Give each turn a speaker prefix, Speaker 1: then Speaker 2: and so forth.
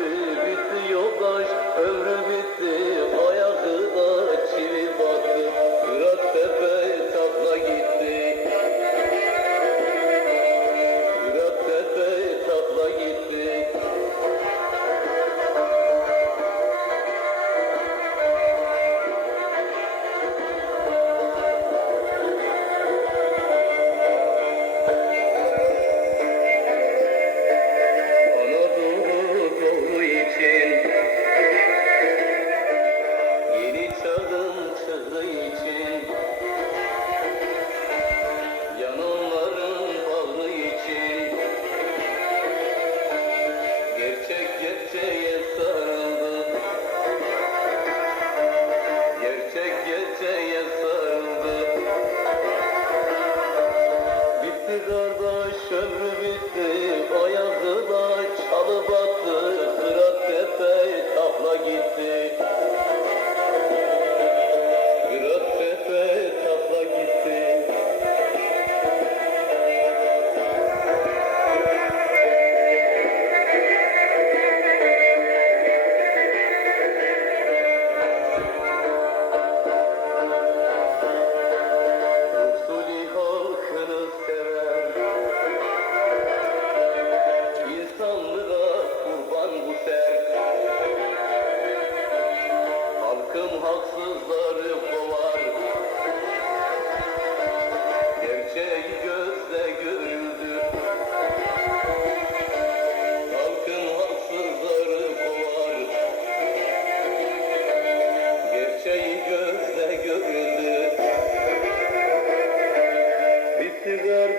Speaker 1: bitti yoldaş ömrü Size